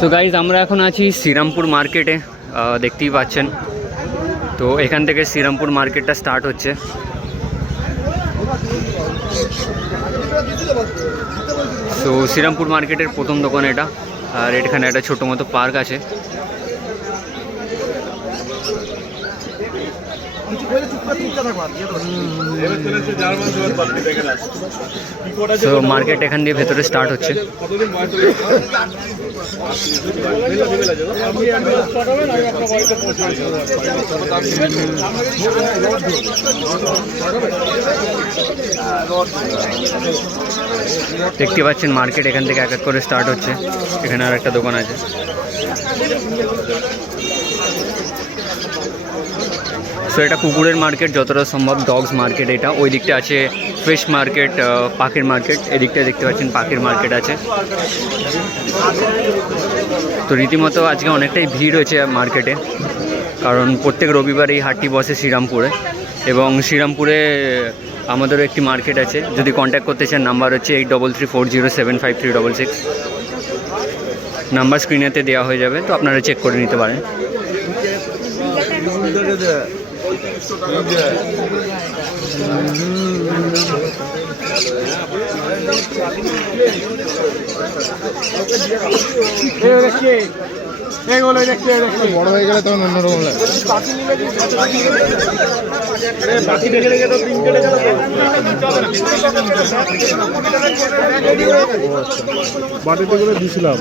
So guys আমরা এখন আছি শ্রীরামপুর মার্কেটে, দেখতেই পাচ্ছেন। তো এখান থেকে শ্রীরামপুর মার্কেটটা স্টার্ট হচ্ছে। তো শ্রীরামপুর মার্কেটের প্রথম দোকান এটা, আর এখানে একটা ছোটো মতো পার্ক আছে। তো মার্কেট এখান দিয়ে ভেতরে স্টার্ট হচ্ছে। দেখতে পাচ্ছেন মার্কেট এখান থেকে এক এক করে স্টার্ট হচ্ছে। এখানে আর একটা দোকান আছে। সো এটা কুকুরের মার্কেট, যতটা সম্ভব ডগস মার্কেট এটা। ওই দিকটা আছে ফিশ মার্কেট, পাখির মার্কেট। এদিকটা দেখতে পাচ্ছেন পাখির মার্কেট আছে। তো রীতিমতো আজকে অনেকটাই ভিড় হয়েছে মার্কেটে, কারণ প্রত্যেক রবিবার এই হাটটি বসে শ্রীরামপুরে। এবং শ্রীরামপুরে আমাদেরও একটি মার্কেট আছে। যদি কন্ট্যাক্ট করতে চান, নাম্বার হচ্ছে 8334075366। নাম্বার স্ক্রিনেতে দেওয়া হয়ে যাবে, তো আপনারা চেক করে নিতে পারেন। বড় হয়ে গেলে তখন অন্যরকম লাগে। বাটিতে করে দিয়েছিলাম।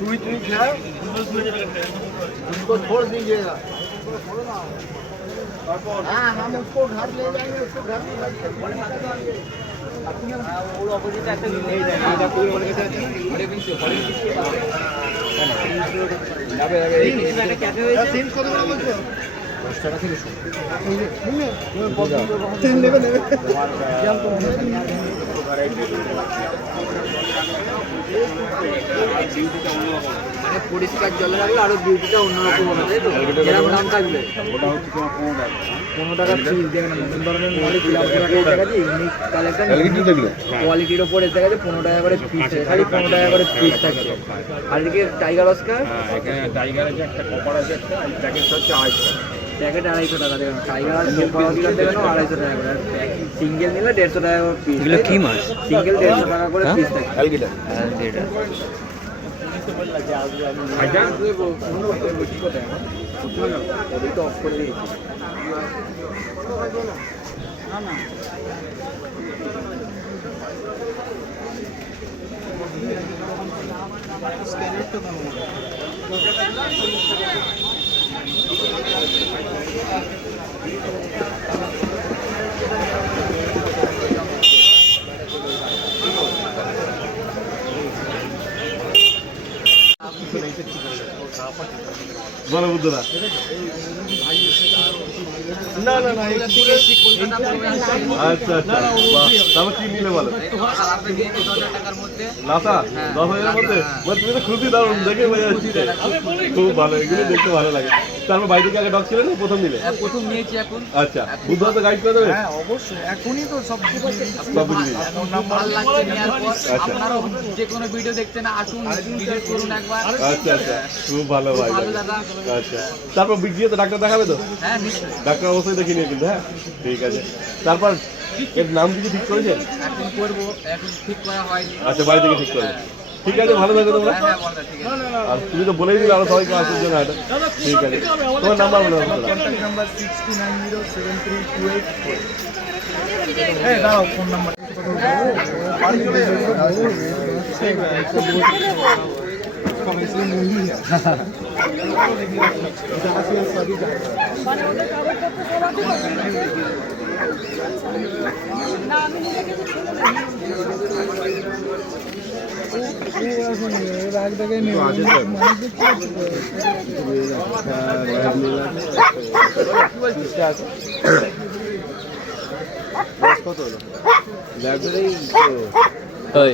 स्वीट है, उसको छोड़ दीजिएगा। हाँ, हम उसको घर ले जाएंगे, उसको घर में পরিষ্কার জলে রাখলে আরো বিউটিটা অন্যরকম হবে, তাই তো? যেরকম দাম থাকবে ওটা হচ্ছে 15 টাকা পিস। দেখেন বিভিন্ন ধরনের মডেল কোয়ালিটির ওপরে দেখা যায় 15 টাকা করে পিস, খালি 15 টাকা করে পিস থাকে। আর এদিকে টাইগার অস্কার, এখানে টাইগারের যে একটা কপার আছে, একটা এই প্যাকেট হচ্ছে 250 প্যাকেট 250 টাকা। দেখেন টাইগার আর পাওয়ার টিকার দেখেন 250 টাকা করে, সিঙ্গেল নিলে 150 টাকা করে পিস। এগুলো কি মাছ? সিঙ্গেল 150 টাকা করে পিস থাকে। বলো বুদ্ধরা, না না না, আচ্ছা আচ্ছা, তারপর কি নিলে বলো? লাতা 10,000-এর মধ্যে? তুমি তো খুবই দারুণ, দেখে বোঝা যাচ্ছে খুব ভালো। এগুলো দেখতে ভালো লাগে। তারপর বাড়ি থেকে আগে ডগ ছিল না? প্রথম নিলে? প্রথম নিয়েছি এখন। আচ্ছা, বুদ্ধ তো গাইড করে দেবে? হ্যাঁ অবশ্যই, এখনই তো সব কিছু ভালো লাগছে নেওয়ার পর। আপনারা যে কোনো ভিডিও দেখতে না আসুন, ভিজিট করুন একবার। আচ্ছা আচ্ছা, খুব ভালো ভাই। আচ্ছা, তারপর গিয়ে তো ডাক্তার দেখাবে তো? হ্যাঁ নিশ্চয়ই, ডাক্তার অবশ্যই দেখিয়ে নিয়ে কিন্তু। হ্যাঁ ঠিক আছে। তারপর এর নাম কিছু ঠিক করেছেন? এখন করবো, এখন ঠিক করা হয়নি। আচ্ছা, বাড়ি থেকে ঠিক করবে। ঠিক আছে, ভালো থাকো তোমরা। আর তুমি তো বলেই দিলে আরো সবাইকে আসার জন্য এটা। ঠিক আছে, তোমার নাম্বার বলে দাও। Contact number 62907328। এই দাঁড়াও, ফোন নাম্বার ওই